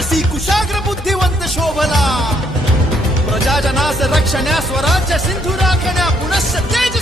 ರಾಜಸಿ ಕುಶಾಗ್ರ ಬುದ್ಧಿವಂತ ಶೋಭನ ಪ್ರಜಾಜನಾಸ ರಕ್ಷಣ ಸ್ವರಾಜ್ಯ ಸಿಂಧು ರಾಖಣ ಪುನಶ್ಚ ತೇಜ